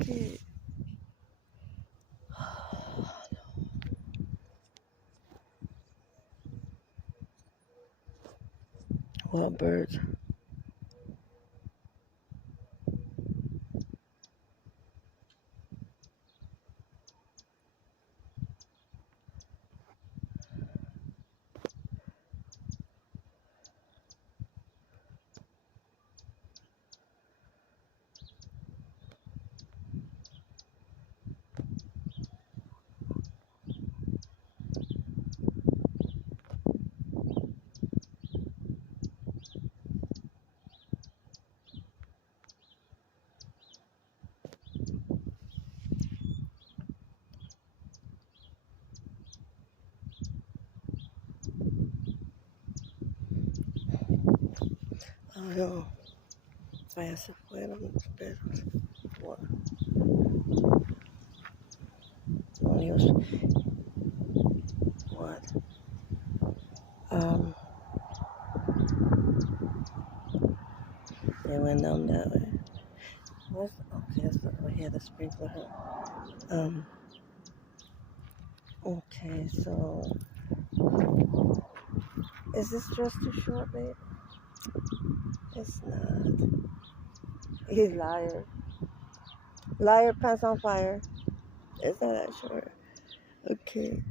Okay. What birds? I don't know. Vaya se fueron los perros. What? Oh, what? Um, they went down that way. What's okay? That's over here. The sprinkler. Um. Okay. So, is this dress too short, babe? It's not. He's liar. Liar, pants on fire. It's not that short. Okay.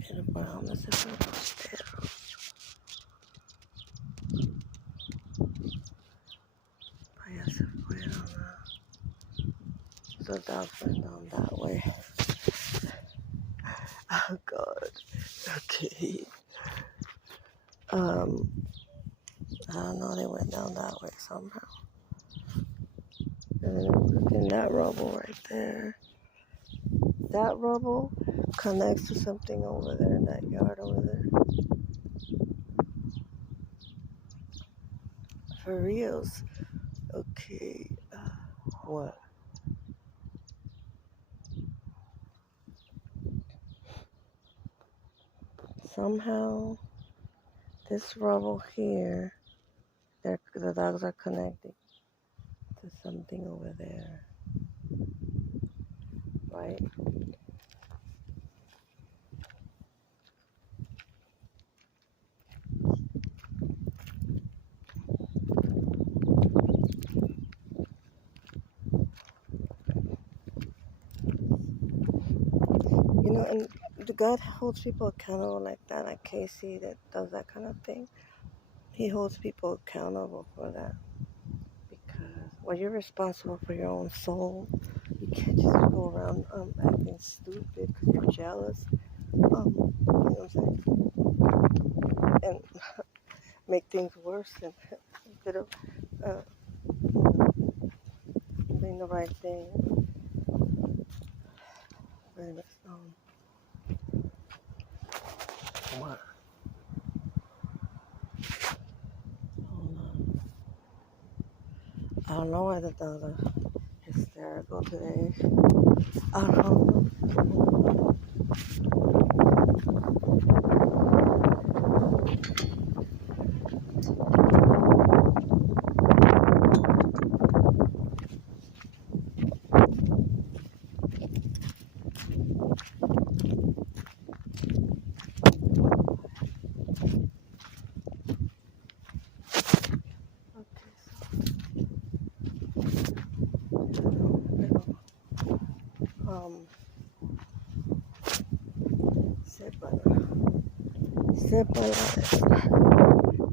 Pero para dónde se fueron los perros. Vaya se fueron. The dogs went down that way. Oh God. Okay. I don't know. They went down that way somehow. And look in that rubble right there. That rubble connects to something over there in that yard over there. For reals. Okay. What? Somehow, this rubble here, the dogs are connected to something over there. Right? You know, and God holds people accountable like that, like Casey that does that kind of thing. He holds people accountable for that because, well, you're responsible for your own soul. You can't just go around acting stupid because you're jealous. You know what I'm saying? And make things worse and instead of doing the right thing. And, what? I don't know why the dogs are hysterical today. I don't know. Um,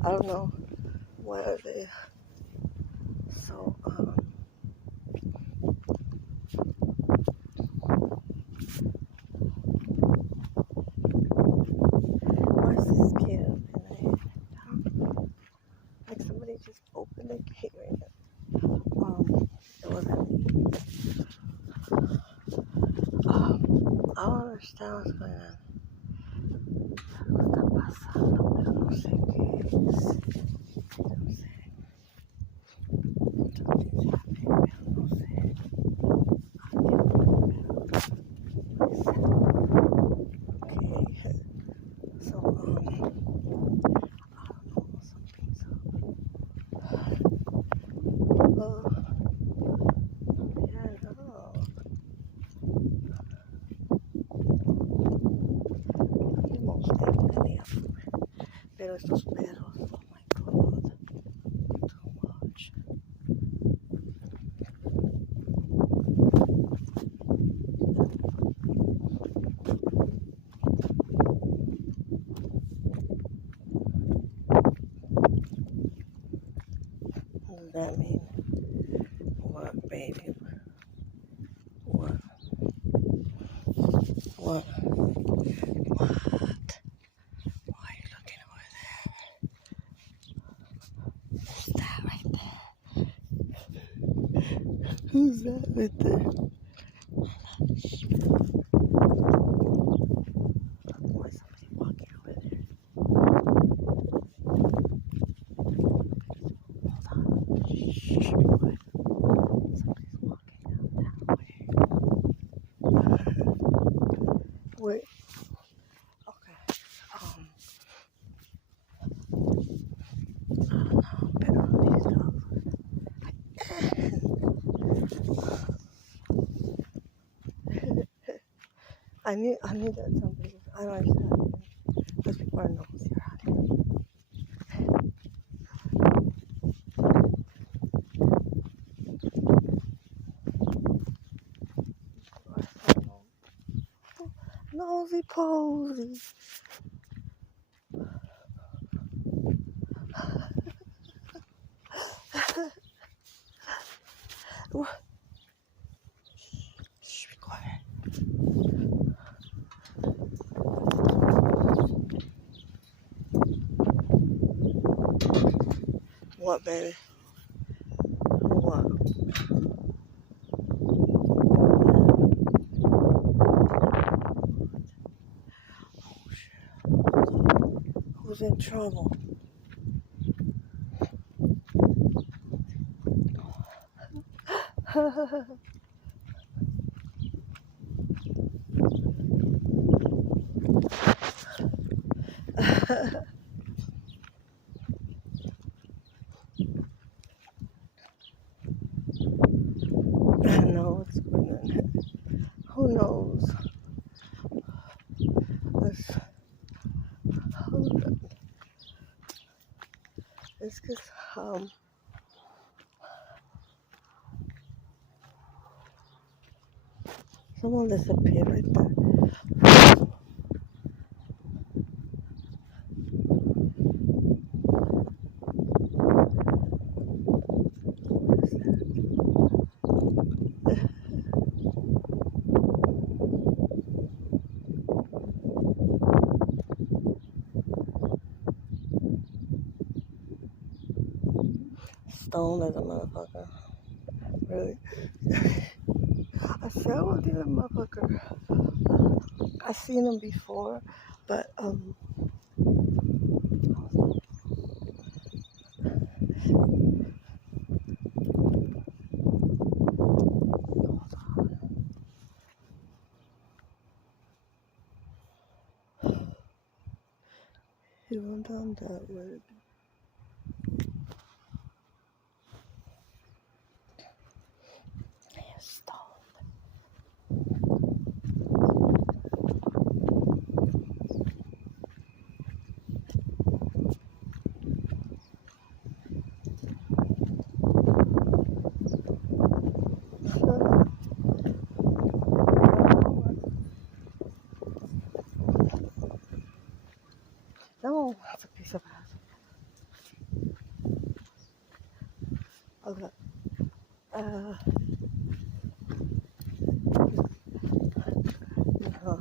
I don't know why they so why is this kid up in there? Like somebody just opened the gate right now. It wasn't me. I don't understand what's going on. ¿Qué está pasando? Pero no sé qué es. No sé. Something's happening, pero no sé. Okay. So, I don't know, something's up. estos perros. Oh my god. Too much. What does that mean? What, baby? What? What? What? Why are you looking over there? Who's that right there? Who's that right there? Why is somebody walking over there? Hold on. Shh, be quiet. Somebody's walking down that way. Wait. Okay. I don't know. Better on these dogs. I knew that somebody was. I don't understand. Those people are nosy around here. People are so nosy posy. Shh, be quiet. What, baby? What? Oh, shit. Who's in trouble? I know what's going on. Who knows? It's just someone disappeared right there. What is that? Stone as a motherfucker. Really? I said I won't do that motherfucker. I've seen him before, but he went down that way. Stone. No, that's a piece of ass. Okay. No.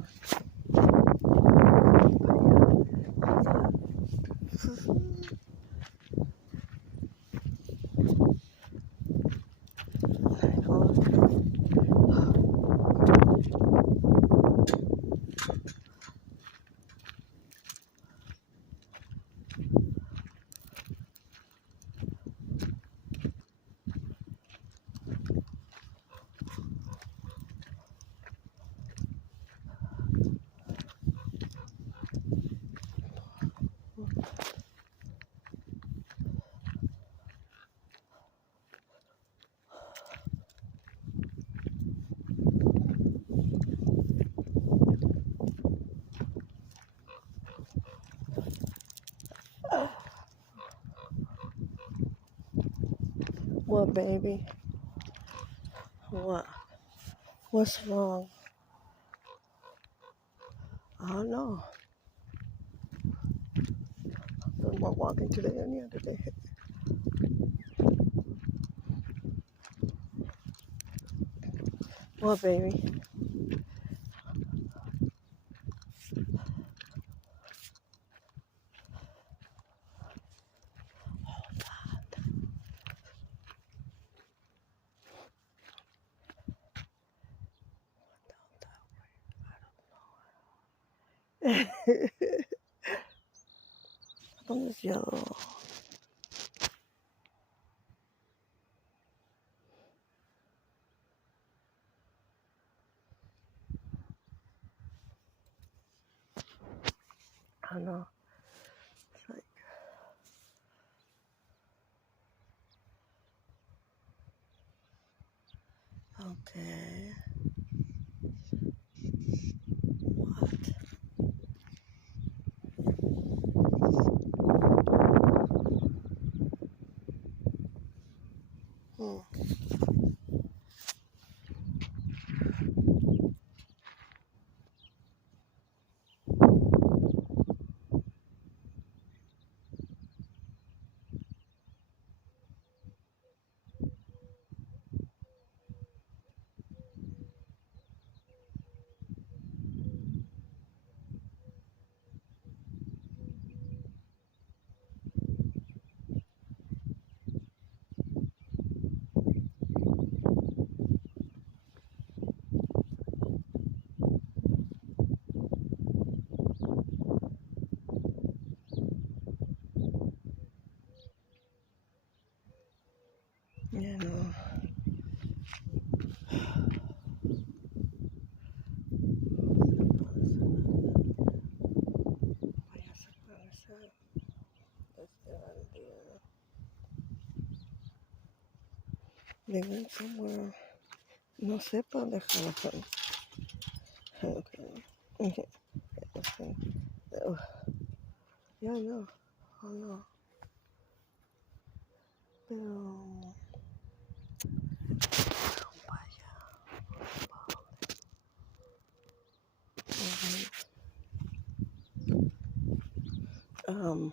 What, baby? What? What's wrong? I don't know. There's more walking today than the other day. What, baby? I'm just yellow. I know. It's like, okay. What? Hmm. You know. They went somewhere. No sé pa' dónde fueron. Okay. Okay. Okay. Yeah, I know. I know. Pero. Vaya. Um.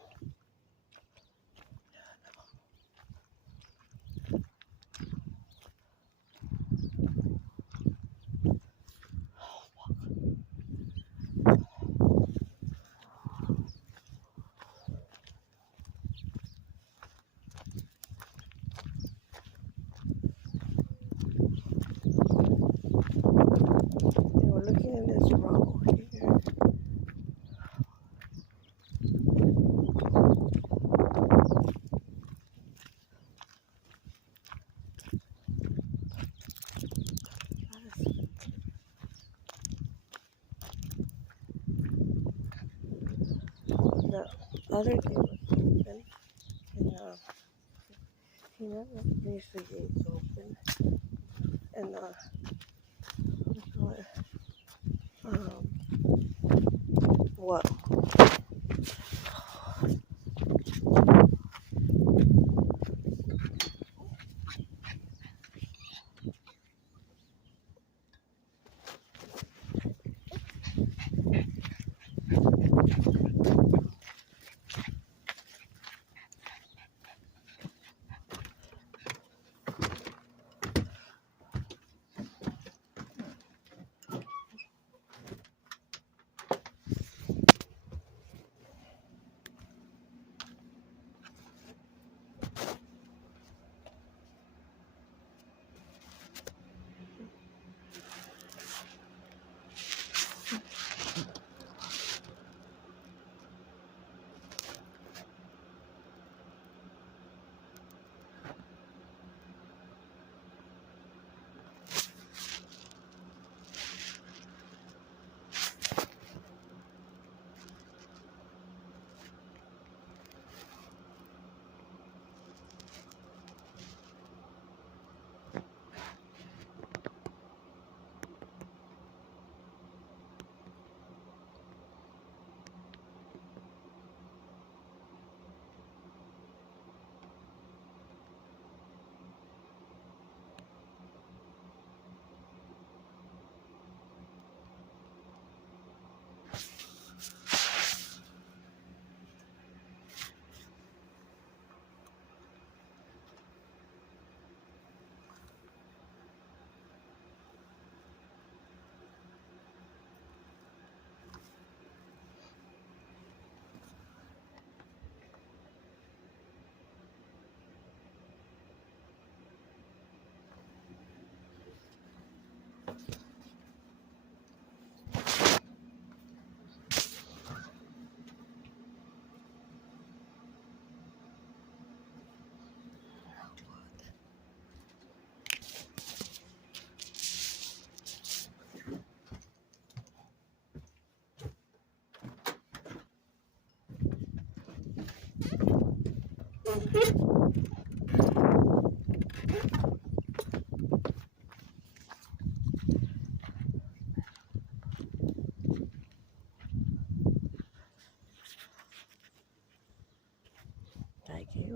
They were looking at this rock here. The other gate was open, and he never leaves the gates open. And um, what?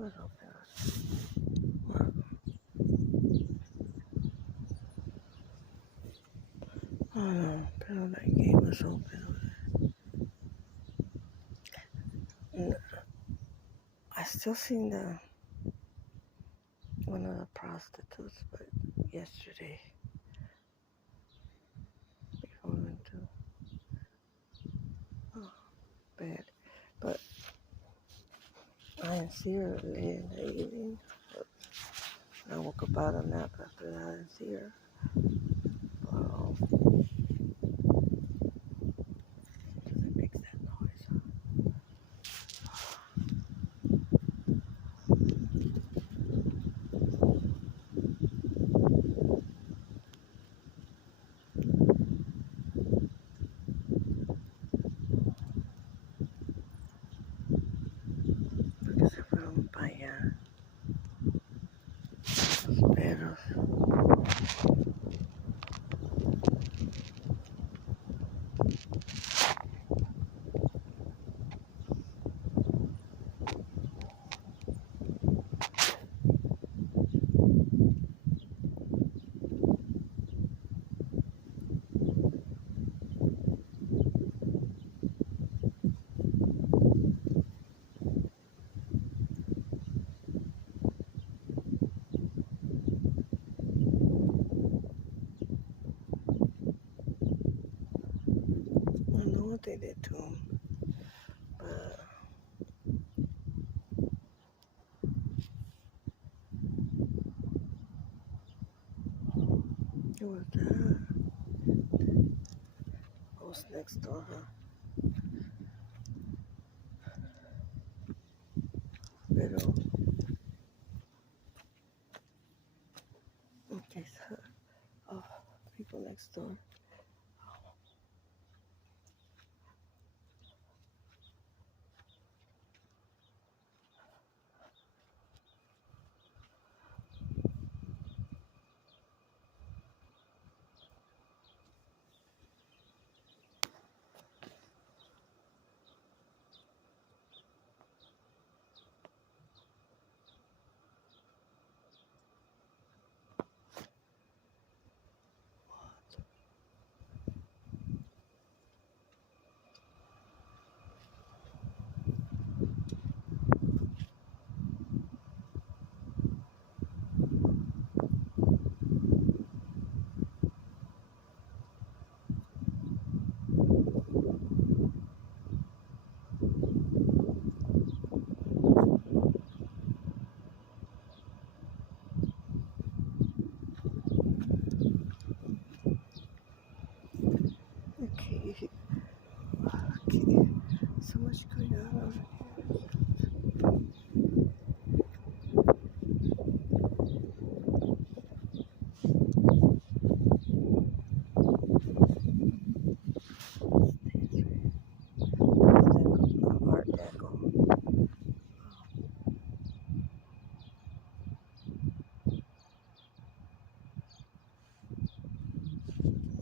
was open. Well, I don't know, pero that gate was open. And I still seen one of the prostitutes, but yesterday before we went to bed. But I didn't see her late in the evening. But I woke up out of a nap after that. I didn't see her. Wow. Because it makes that noise. Porque se fueron para allá. Los perros. I don't know what they did to him. But it was that. I was next door, huh? Pero, okay, so, oh, people next door. Okay, okay. So much going on over here. Art Deco.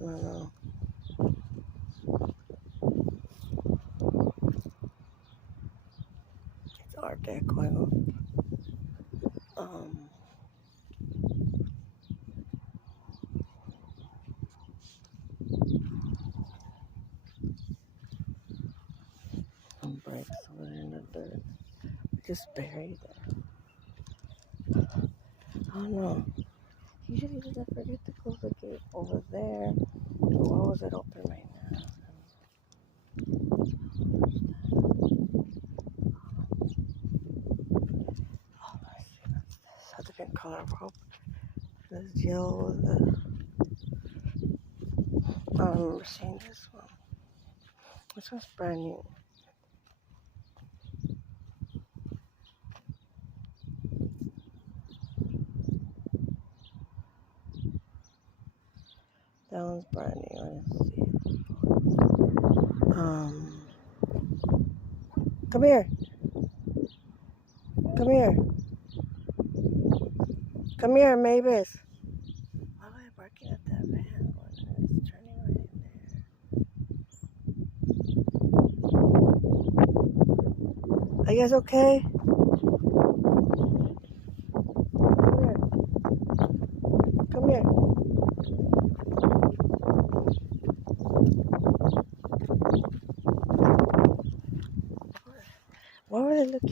I don't know. It's Art Deco. Um, some bricks over there in the dirt. Just buried there. I don't know. Usually does I forget to close the gate over there? Why was it open right now? Oh, let's see. What's this? A different color rope. This yellow with the. I don't remember seeing this one. This one's brand new. That one's brand new. I didn't see it. Come here. Come here. Come here, Mavis. Why am I barking at that van when it's turning right in there? Are you guys okay?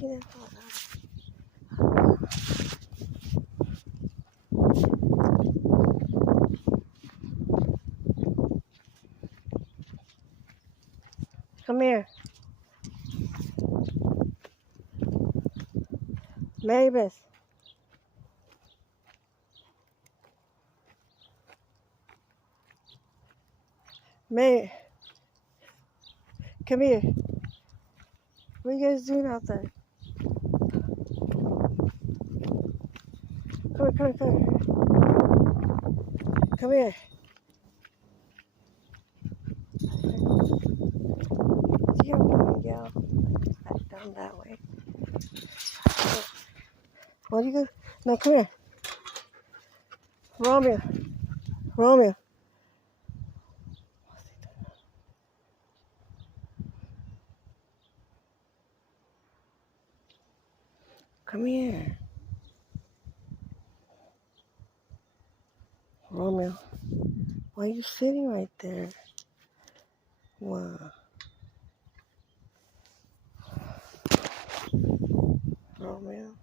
making it hot. Come here. Mavis. May. Come here. What are you guys doing out there? Come here, come here, come here. Come here. You want to go back down that way. What are you going to... No, come here. Romeo. Romeo. Come here. Romeo. Why are you sitting right there? Wow. Romeo.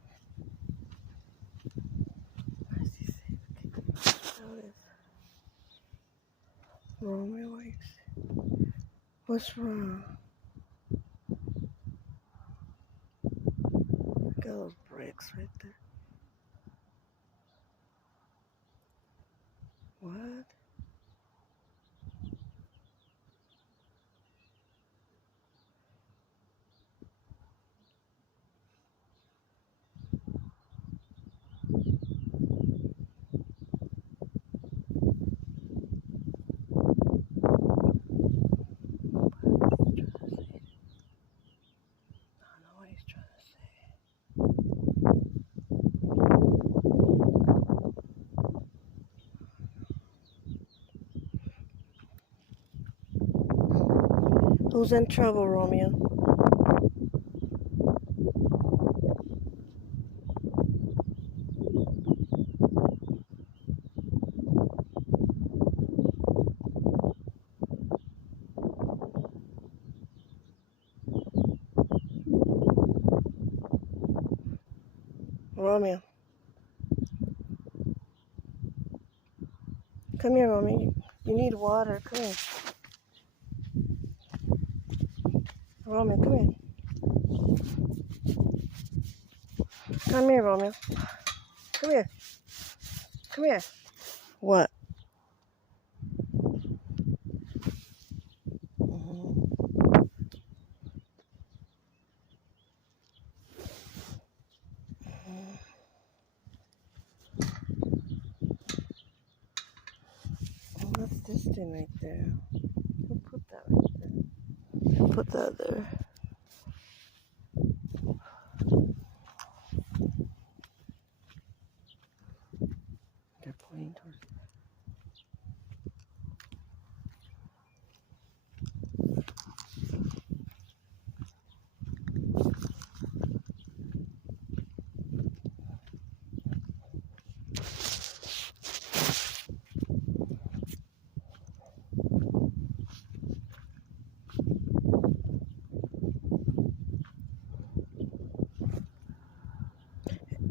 Where's he sitting? Romeo, what's wrong? Got those bricks right there. What? Who's in trouble, Romeo? Romeo. Come here, Romeo. You need water. Come here. Romeo, come here. Come here, Romeo. Come here. Come here. What? What's this thing right there? Who put that right there? Put that there. They're pointing towards.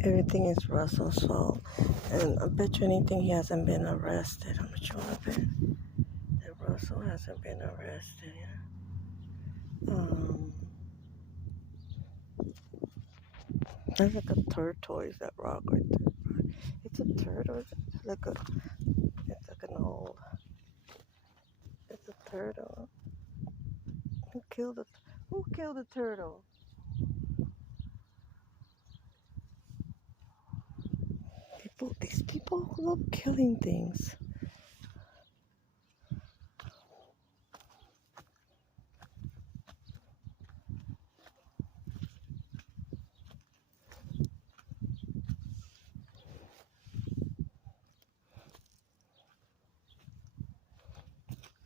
Everything is Russell's fault. And I bet you anything he hasn't been arrested. How much you want to bet that Russell hasn't been arrested? There's like a turtle. That rock right there. It's a turtle. It's like an old. It's a turtle. Who killed the turtle? These people love killing things.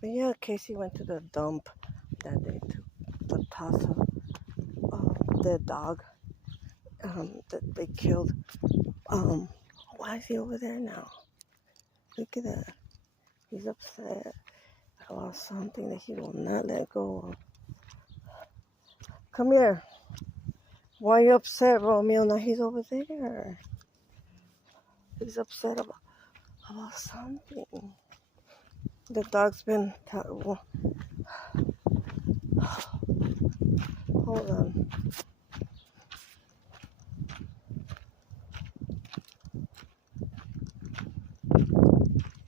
But yeah, Casey went to the dump that day to toss a dead dog that they killed. Why is he over there now? Look at that. He's upset about something that he will not let go of. Come here. Why are you upset, Romeo? Now he's over there. He's upset about something. The dog's been... Hold on.